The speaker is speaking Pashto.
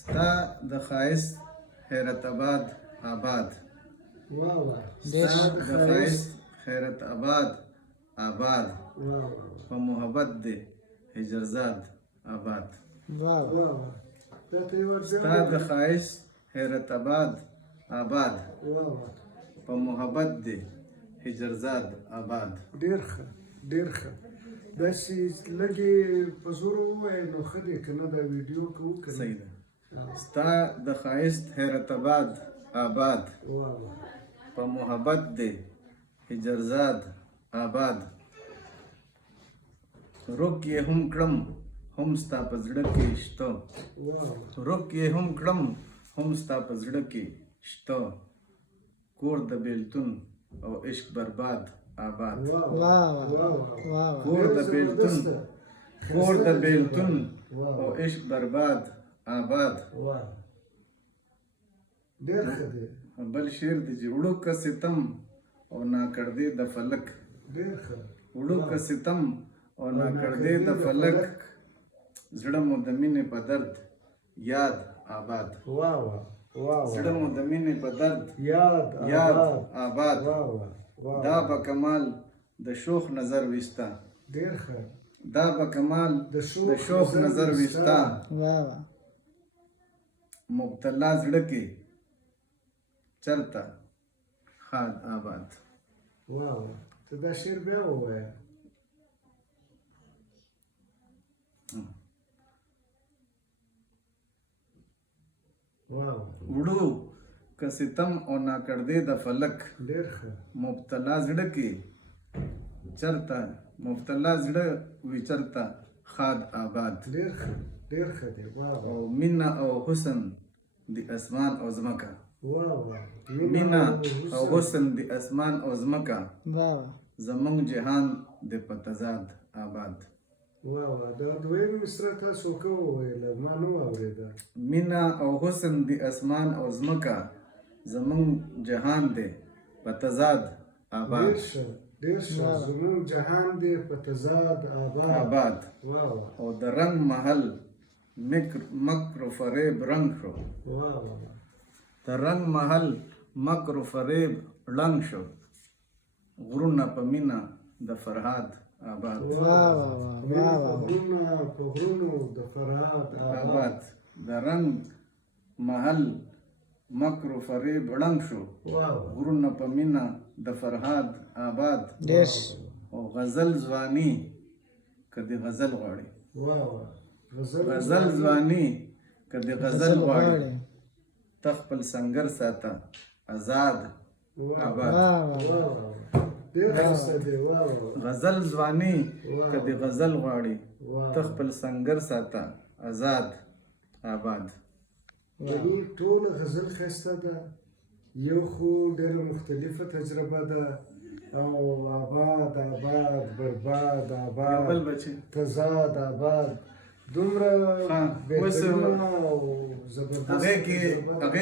ستا د ښایست حیرت آباد آباد ستا د ښایست حیرت آباد آباد په محبت دې هجرزاد آباد ستا د ښایست حیرت آباد آباد په محبت دې هجرزاد آباد. ډېر ښه ډېر ښه. داسې لږې په زور ووایې نو ښه دی، که نه دا ویډیو کوو که نه. صحیح ده. ستا د ښایست حیرت آباد آباد په محبت دې هجرزاد آباد. روک یې هم کړم هم ستا په زړه کې شته، روک یې هم کړم هم ستا په زړه کې شته، کور د بیلتون او عشق برباد آباد. کور د بیلتون کور د بیلتون او عشق برباد آباد. ډېر ښه دی. بل شعر دی چې وړو که ستم او ناکړدې د فلک، ډېر ښه. وړو که ستم او ناکړدې د فلک، زړه مو د مینې په درد یاد آباد. زړه مو د مینې په درد یاد آباد. دا به کمال د شوخ نظر وستا، ډېر ښه. دا به کمال د شوخ نظر وستا، مبتلا زړه کې چرته خاد آباد. ته دا شعر بیا ووایه. وړو که ستم او ناکړدې د فلک، ډېر ښه. مبتلا زړه کې چرته، مبتلا زړه وي چرته خاد آباد. ډېر ښه ډېر ښه دی. او مینا او حسن د اسمان او ځمکه، مینا او حسن د اسمان او ځمکه، زمونږ جهان د په تضاد آباد. دا دویم مصره تاسو که وویله ما نه واورېده. مینا او حسن د اسمان او ځمکه، زمونږ جهان دی په تضاد آباد. ډېر ښه ډېر ښه. زمونږ جهان دی په تضاد آباد. او د رنگ محل مکر و فریب رنگ شو، د رنگ محل مکر و فریب رنگ شو، غرونه په مینا د فرهاد آباد. غرونه په غرونو د فرهاد آباد. د رنگ محل مکر و فریب رنگ شو، غرونه په مینا د فرهاد آباد. او غزل ځواني که د غزل غواړي، غزل ځواني که د غزل غواړي، ته خپل سنګر ساته آزاد آباد. غزل ځواني که د غزل غواړي، ته خپل سنګر ساته آزاد آباد. ټوله غزل ښایسته ده، یو خو ډېره مختلفه تجربه ده، او آباد آباد برباد آباد تضاد آباد، دومره بهترینه او زبردست.